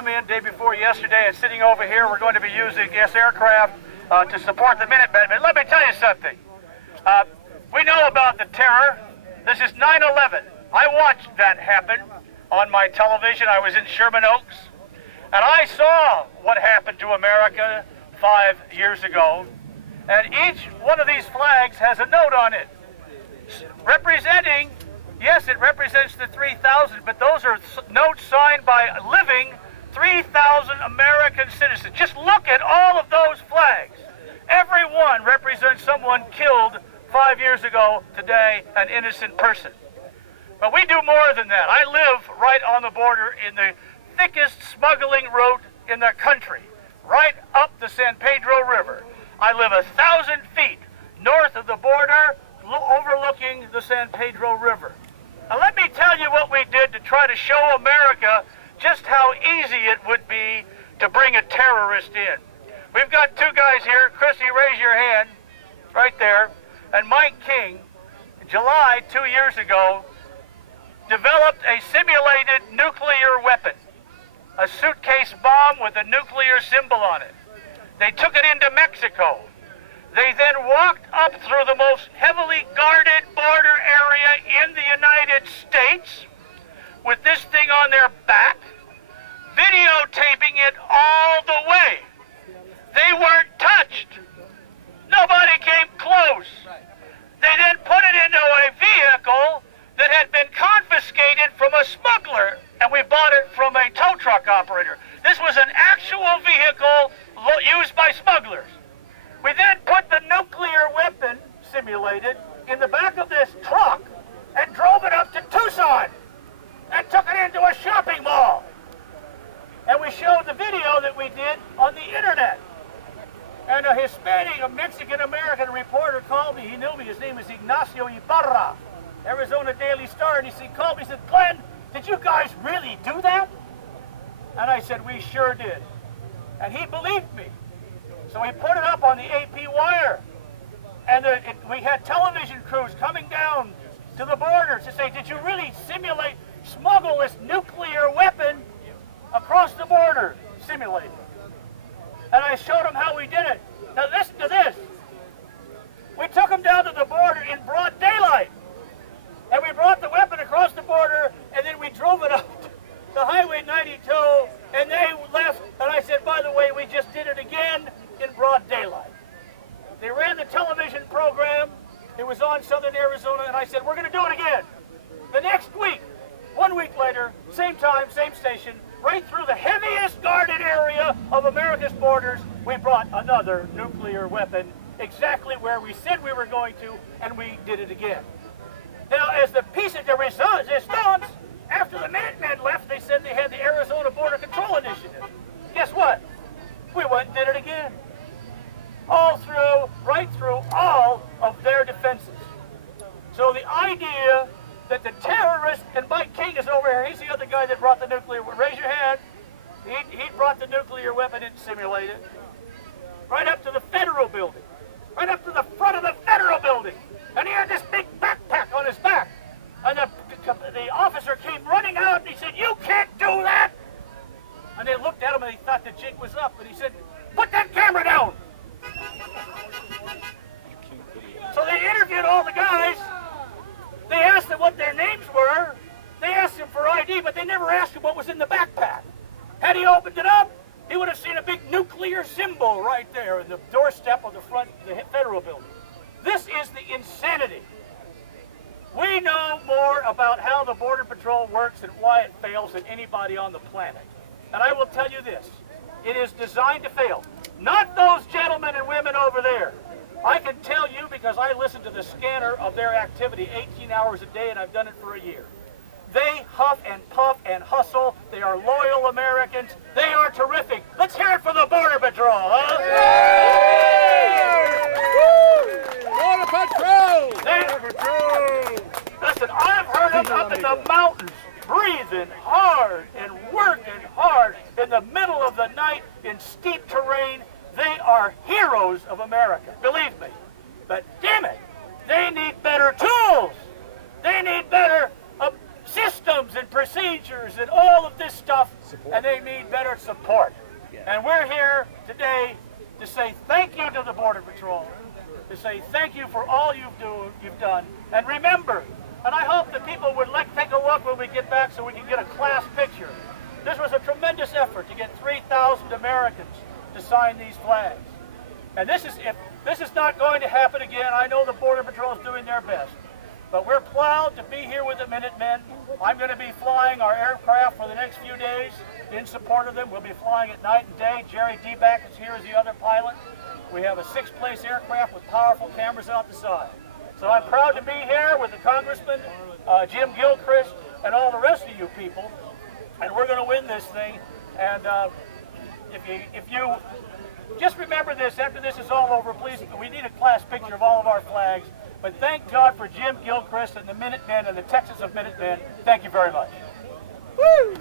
swam in day before yesterday, and sitting over here, we're going to be using this aircraft to support the Minutemen. But let me tell you something. We know about the terror. This is 9/11. I watched that happen on my television. I was in Sherman Oaks, and I saw what happened to America 5 years ago. And each one of these flags has a note on it representing, yes, it represents the 3,000, but those are notes signed by living 3,000 American citizens. Just look at all of those flags. Every one represents someone killed 5 years ago today, an innocent person. But we do more than that. I live right on the border in the thickest smuggling route in the country, right up the San Pedro River. I live 1,000 feet north of the border, overlooking the San Pedro River. Now let me tell you what we did to try to show America just how easy it would be to bring a terrorist in. We've got two guys here. Chrissy, raise your hand right there. And Mike King, in July 2 years ago, developed a simulated nuclear weapon, a suitcase bomb with a nuclear symbol on it. They took it into Mexico. They then walked up through the most heavily guarded border area in the United States with this thing on their back, videotaping it all the way. They weren't touched. Nobody came close. They then put it into a vehicle that had been confiscated from a smuggler, and we bought it from a tow truck operator. This was an actual vehicle used by smugglers. We then put the nuclear weapon simulated in the back of this truck and drove it up to Tucson and took it into a shopping mall. And we showed the video that we did on the internet. And a Hispanic, a Mexican-American reporter called me. He knew me. His name is Ignacio Ibarra, Arizona Daily Star. And he called me and said, "Glenn, did you guys really do that?" And I said, "We sure did." And he believed me. So he put it up on the AP wire. And we had television crews coming down to the border to say, "Did you really smuggle this nuclear weapon across the border?" Simulated. And I showed them how we did it. Now listen to this. We took them down to the border in broad daylight. And we brought the weapon across the border, and then we drove it up to Highway 92, and they left. And I said, "By the way, we just did it again in broad daylight." They ran the television program. It was on Southern Arizona, and I said, "We're going to do it again." The next week, 1 week later, same time, same station, right through the heaviest guarded area of America's borders, we brought another nuclear weapon exactly where we said we were going to, and we did it again. Now, as the piece of the resistance, after the Minutemen left, they said they had the Arizona Border Control Initiative. Guess what? We went and did it again. Right through all of their defenses. So the idea that the terrorist, and Mike King is over here, he's the other guy that brought the nuclear, raise your hand. He brought the nuclear weapon and simulated. Right up to the federal building. Right up to the front of the federal building. And he had this big backpack on his back. And the officer came running out and he said, "You can't do that!" And they looked at him and they thought the jig was up. And he said, "Put that camera down!" So they interviewed all the guys. They asked them what their names were. They asked them for ID, but they never asked him what was in the backpack. Had he opened it up, he would have seen a big nuclear symbol right there in the doorstep of the front of the federal building. This is the insanity. We know more about how the Border Patrol works and why it fails than anybody on the planet. And I will tell you this, it is designed to fail. Not those gentlemen and women over there. I can tell you because I listen to the scanner of their activity 18 hours a day, and I've done it for a year. They huff and puff and hustle. They are loyal Americans. They are terrific. Let's hear it for the Border Patrol, huh? Border Patrol! Border Patrol! Listen, I've heard them up in the mountains, breathing hard and working hard in the middle of the night in steep terrain. They are heroes of America, believe me. But damn it, they need better tools. They need better systems and procedures and all of this stuff and they need better support. And we're here today to say thank you to the Border Patrol, to say thank you for all you've done. And remember, and I hope that people would take a look when we get back so we can get a class picture. This was a tremendous effort to get 3,000 Americans to sign these flags. And if this is not going to happen again, I know the Border Patrol is doing their best. But we're proud to be here with the Minutemen. I'm going to be flying our aircraft for the next few days in support of them. We'll be flying at night and day. Jerry Deback is here as the other pilot. We have a 6-place aircraft with powerful cameras out the side. So I'm proud to be here with the Congressman, Jim Gilchrist, and all the rest of you people. And we're going to win this thing. And if you just remember this, after this is all over, please, we need a class picture of all of our flags. But thank God for Jim Gilchrist and the Minutemen and the Texas of Minutemen. Thank you very much. Woo!